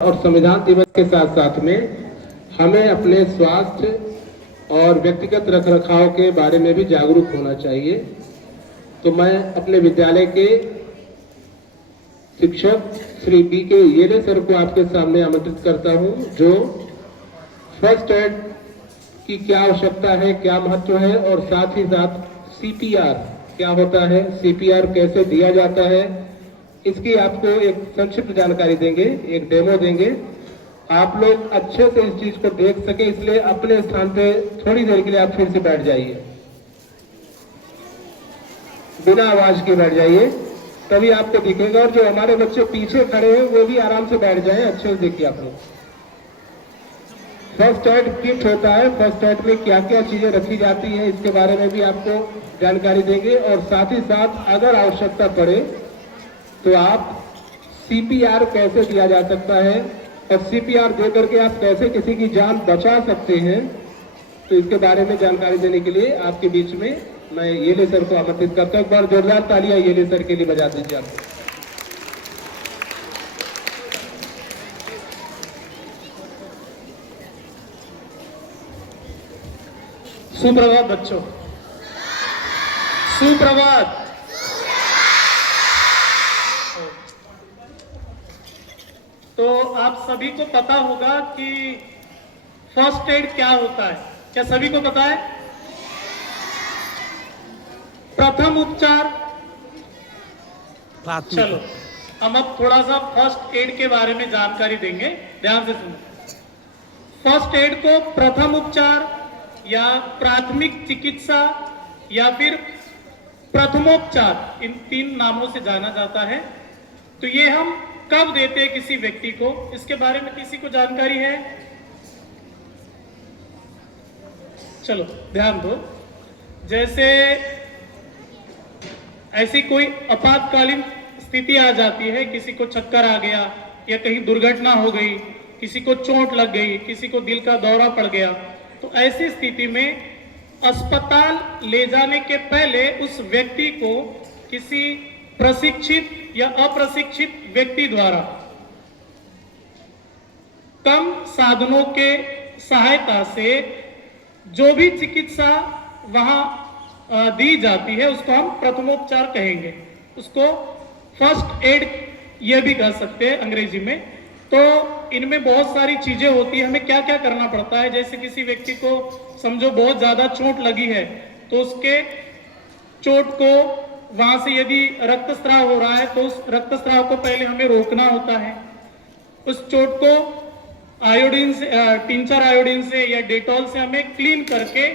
और संविधान दिवस के साथ साथ में हमें अपने स्वास्थ्य और व्यक्तिगत रखरखाव के बारे में भी जागरूक होना चाहिए। तो मैं अपने विद्यालय के शिक्षक श्री B.K. येले सर को आपके सामने आमंत्रित करता हूं, जो फर्स्ट एड की क्या आवश्यकता है, क्या महत्व है और साथ ही साथ CPR क्या होता है, CPR कैसे दिया जाता है, इसकी आपको एक संक्षिप्त जानकारी देंगे, एक डेमो देंगे। आप लोग अच्छे से इस चीज को देख सके, इसलिए अपने स्थान पे थोड़ी देर के लिए आप फिर से बैठ जाइए, बिना आवाज के बैठ जाइए, तभी आपको दिखेगा। और जो हमारे बच्चे पीछे खड़े हैं वो भी आराम से बैठ जाएं, अच्छे से देखिए आप लोग। फर्स्ट एड किट होता है, फर्स्ट एड में क्या क्या चीजें रखी जाती है इसके बारे में भी आपको जानकारी देंगे। और साथ ही साथ अगर आवश्यकता पड़े तो आप CPR कैसे दिया जा सकता है और CPR दे करके आप कैसे किसी की जान बचा सकते हैं, तो इसके बारे में जानकारी देने के लिए आपके बीच में मैं येले सर को आमंत्रित करता हूं। एक बार जोरदार तालियां येले सर के लिए बजा दीजिए आप। सुप्रभात बच्चों, सुप्रभात। तो आप सभी को पता होगा कि फर्स्ट एड क्या होता है। क्या सभी को पता है? प्रथम उपचार। चलो हम अब थोड़ा सा फर्स्ट एड के बारे में जानकारी देंगे, ध्यान से सुनो। फर्स्ट एड को प्रथम उपचार या प्राथमिक चिकित्सा या फिर प्रथमोपचार, इन तीन नामों से जाना जाता है। तो ये हम कब देते हैं किसी व्यक्ति को, इसके बारे में किसी को जानकारी है? चलो ध्यान दो। जैसे ऐसी कोई आपातकालीन स्थिति आ जाती है, किसी को चक्कर आ गया या कहीं दुर्घटना हो गई, किसी को चोट लग गई, किसी को दिल का दौरा पड़ गया, तो ऐसी स्थिति में अस्पताल ले जाने के पहले उस व्यक्ति को किसी प्रशिक्षित या अप्रशिक्षित व्यक्ति द्वारा कम साधनों के सहायता से जो भी चिकित्सा वहां दी जाती है उसको हम प्रथमोपचार कहेंगे। उसको फर्स्ट एड ये भी कह सकते हैं अंग्रेजी में। तो इनमें बहुत सारी चीजें होती है, हमें क्या क्या करना पड़ता है। जैसे किसी व्यक्ति को समझो बहुत ज्यादा चोट लगी है, तो उसके चोट को वहां से यदि रक्तस्राव हो रहा है तो उस रक्तस्राव को पहले हमें रोकना होता है। उस चोट को आयोडीन से, टिंचर आयोडीन से या डेटॉल से हमें क्लीन करके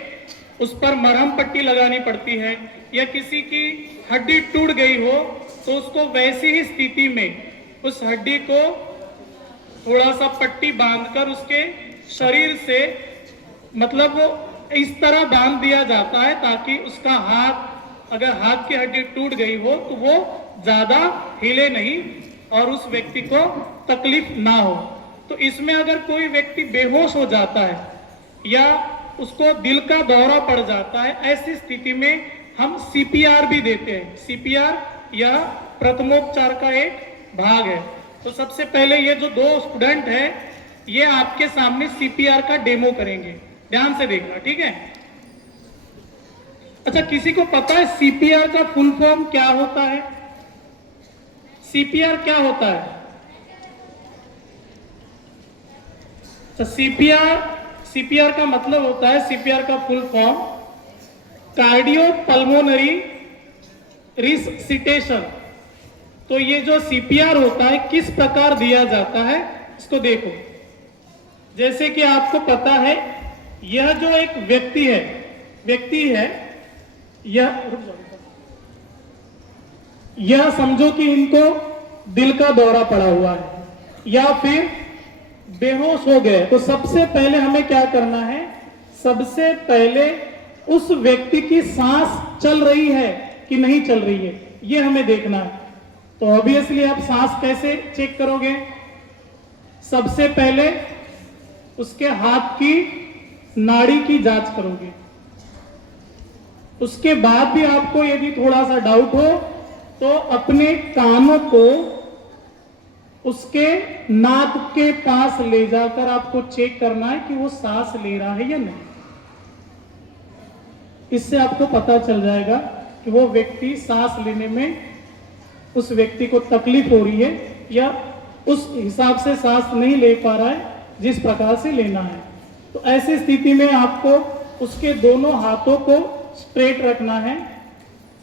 उस पर मरहम पट्टी लगानी पड़ती है। या किसी की हड्डी टूट गई हो तो उसको वैसी ही स्थिति में उस हड्डी को थोड़ा सा पट्टी बांधकर उसके शरीर से, मतलब वो इस तरह बांध दिया जाता है ताकि उसका हाथ, अगर हाथ की हड्डी टूट गई हो तो वो ज्यादा हिले नहीं और उस व्यक्ति को तकलीफ ना हो। तो इसमें अगर कोई व्यक्ति बेहोश हो जाता है या उसको दिल का दौरा पड़ जाता है, ऐसी स्थिति में हम CPR भी देते हैं। CPR यह प्रथमोपचार का एक भाग है। तो सबसे पहले ये जो दो स्टूडेंट हैं ये आपके सामने CPR का डेमो करेंगे, ध्यान से देखना, ठीक है? अच्छा, किसी को पता है CPR का फुल फॉर्म क्या होता है? CPR क्या होता है? तो CPR का मतलब होता है, CPR का full form cardio pulmonary resuscitation. तो ये जो CPR होता है किस प्रकार दिया जाता है इसको देखो। जैसे कि आपको पता है यह जो एक व्यक्ति है यह समझो कि इनको दिल का दौरा पड़ा हुआ है या फिर बेहोश हो गए। तो सबसे पहले हमें क्या करना है? सबसे पहले उस व्यक्ति की सांस चल रही है कि नहीं चल रही है, ये हमें देखना है। तो ऑब्वियसली आप सांस कैसे चेक करोगे? सबसे पहले उसके हाथ की नाड़ी की जांच करोगे। उसके बाद भी आपको यदि थोड़ा सा डाउट हो तो अपने कानों को उसके नाक के पास ले जाकर आपको चेक करना है कि वो सांस ले रहा है या नहीं। इससे आपको पता चल जाएगा कि वो व्यक्ति सांस लेने में उस व्यक्ति को तकलीफ हो रही है या उस हिसाब से सांस नहीं ले पा रहा है जिस प्रकार से लेना है। तो ऐसी स्थिति में आपको उसके दोनों हाथों को स्ट्रेट रखना है।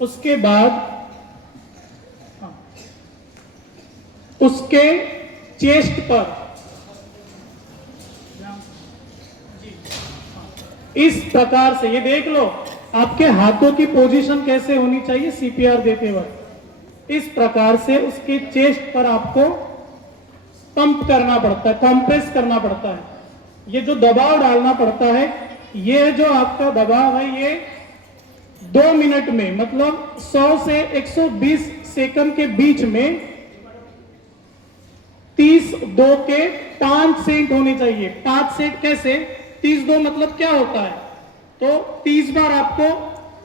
उसके बाद उसके चेस्ट पर इस प्रकार से, ये देख लो आपके हाथों की पोजीशन कैसे होनी चाहिए सीपीआर देते वक्त। इस प्रकार से उसके चेस्ट पर आपको पंप करना पड़ता है, कंप्रेस करना पड़ता है। ये जो दबाव डालना पड़ता है, ये जो आपका दबाव है ये 2 मिनट में, मतलब 100 से 120 सेकंड के बीच में 30-2 के 5 सेट होने चाहिए। 5 सेट कैसे? 30-2 मतलब क्या होता है? तो 30 बार आपको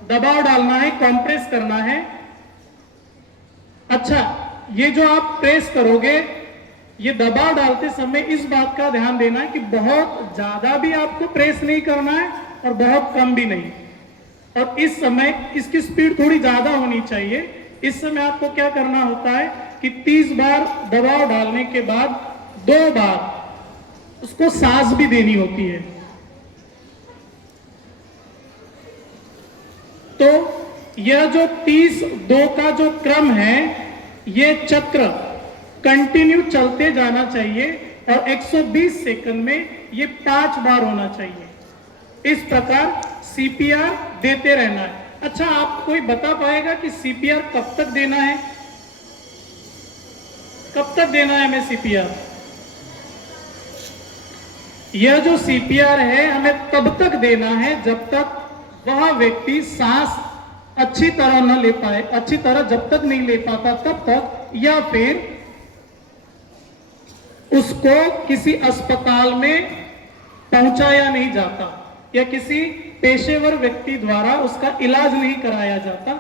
दबाव डालना है, कंप्रेस करना है। अच्छा, ये जो आप प्रेस करोगे, ये दबाव डालते समय इस बात का ध्यान देना है कि बहुत ज्यादा भी आपको प्रेस नहीं करना है और बहुत कम भी नहीं। और इस समय इसकी स्पीड थोड़ी ज्यादा होनी चाहिए। इस समय आपको क्या करना होता है कि 30 बार दबाव डालने के बाद 2 बार उसको सांस भी देनी होती है। तो यह जो 30-2 का जो क्रम है, ये चक्र कंटिन्यू चलते जाना चाहिए और 120 सेकंड में ये 5 बार होना चाहिए। इस प्रकार सीपीआर देते रहना है। अच्छा, आप कोई बता पाएगा कि सीपीआर कब तक देना है? कब तक देना है हमें सीपीआर? यह जो सीपीआर है हमें तब तक देना है जब तक वह व्यक्ति सांस अच्छी तरह न ले पाए, अच्छी तरह जब तक नहीं ले पाता तब तक, या फिर उसको किसी अस्पताल में पहुंचाया नहीं जाता या किसी पेशेवर व्यक्ति द्वारा उसका इलाज नहीं कराया जाता,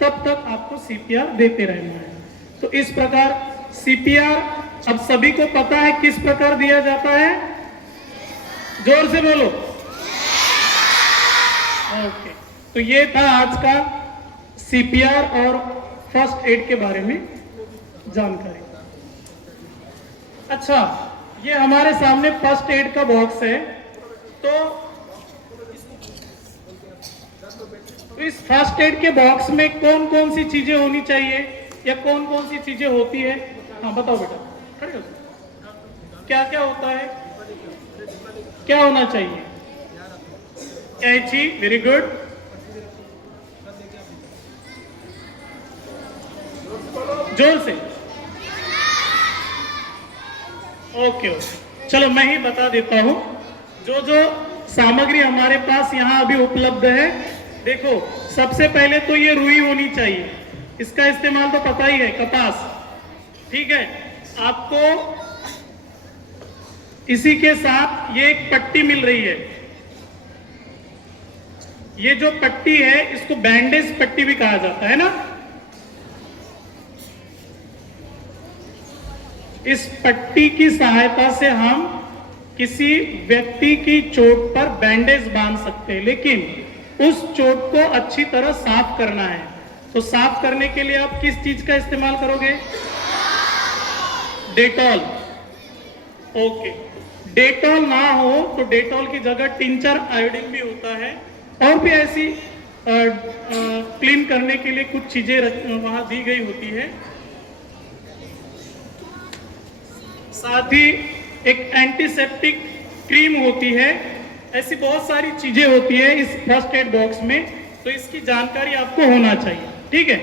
तब तक आपको सीपीआर देते रहना है। तो इस प्रकार सीपीआर अब सभी को पता है किस प्रकार दिया जाता है? जोर से बोलो। ओके, तो ये था आज का सीपीआर और फर्स्ट एड के बारे में जानकारी। अच्छा, ये हमारे सामने फर्स्ट एड का बॉक्स है। तो इस फर्स्ट एड के बॉक्स में कौन कौन सी चीजें होनी चाहिए या कौन कौन सी चीजें होती है? हाँ बताओ बेटा, खड़े हो जाओ। क्या क्या होता है? क्या होना चाहिए? कैंची, वेरी गुड। जोर से। ओके ओके, चलो मैं ही बता देता हूं। जो जो सामग्री हमारे पास यहाँ अभी उपलब्ध है, देखो सबसे पहले तो ये रुई होनी चाहिए। इसका इस्तेमाल तो पता ही है, कपास। ठीक है, आपको इसी के साथ ये एक पट्टी मिल रही है। ये जो पट्टी है इसको बैंडेज पट्टी भी कहा जाता है ना। इस पट्टी की सहायता से हम किसी व्यक्ति की चोट पर बैंडेज बांध सकते हैं, लेकिन उस चोट को अच्छी तरह साफ करना है। तो साफ करने के लिए आप किस चीज का इस्तेमाल करोगे? डेटॉल। ओके, डेटॉल ना हो तो डेटॉल की जगह टिंचर आयोडीन भी होता है, और भी ऐसी क्लीन करने के लिए कुछ चीजें वहां दी गई होती है। साथ ही एक एंटीसेप्टिक क्रीम होती है। ऐसी बहुत सारी चीजें होती है इस फर्स्ट एड बॉक्स में, तो इसकी जानकारी आपको होना चाहिए। ठीक है।